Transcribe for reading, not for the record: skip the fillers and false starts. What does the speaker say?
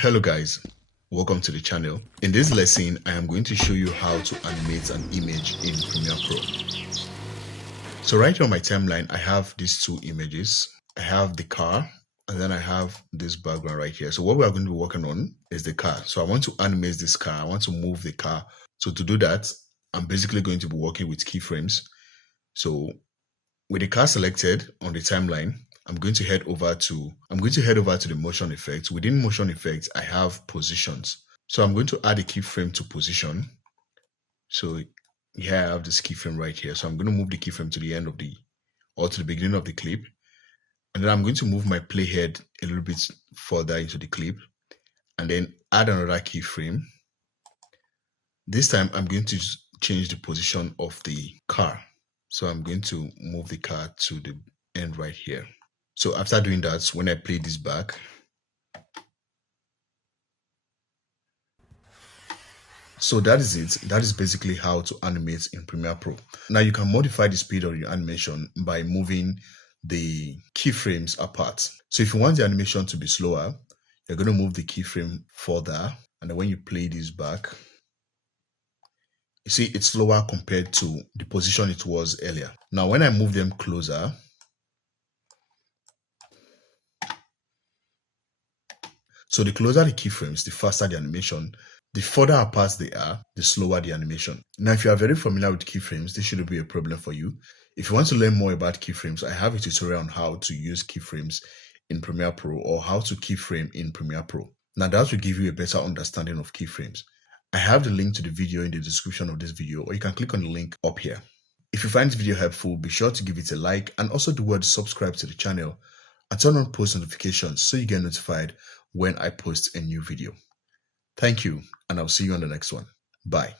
Hello guys, welcome to the channel. In this lesson, I am going to show you how to animate an image in Premiere Pro. So right here on my timeline, I have these two images. I have the car and then I have this background right here. So what we are going to be working on is the car. So I want to animate this car. I want to move the car. So to do that, I'm basically going to be working with keyframes. So with the car selected on the timeline, I'm going to head over to the motion effects. Within motion effects, I have positions. So I'm going to add a keyframe to position. So here I have this keyframe right here. So I'm going to move the keyframe to the end of to the beginning of the clip. And then I'm going to move my playhead a little bit further into the clip and then add another keyframe. This time I'm going to change the position of the car. So I'm going to move the car to the end right here. So after doing that, when I play this back, so that is it. That is basically how to animate in Premiere Pro. Now you can modify the speed of your animation by moving the keyframes apart. So if you want the animation to be slower, you're going to move the keyframe further. And then when you play this back, you see it's slower compared to the position it was earlier. Now when I move them closer, so the closer the keyframes, the faster the animation. The further apart they are, the slower the animation. Now, if you are very familiar with keyframes, this shouldn't be a problem for you. If you want to learn more about keyframes, I have a tutorial on how to use keyframes in Premiere Pro or how to keyframe in Premiere Pro. Now, that will give you a better understanding of keyframes. I have the link to the video in the description of this video, or you can click on the link up here. If you find this video helpful, be sure to give it a like and also do well to subscribe to the channel and turn on post notifications so you get notified when I post a new video. Thank you, and I'll see you on the next one. Bye.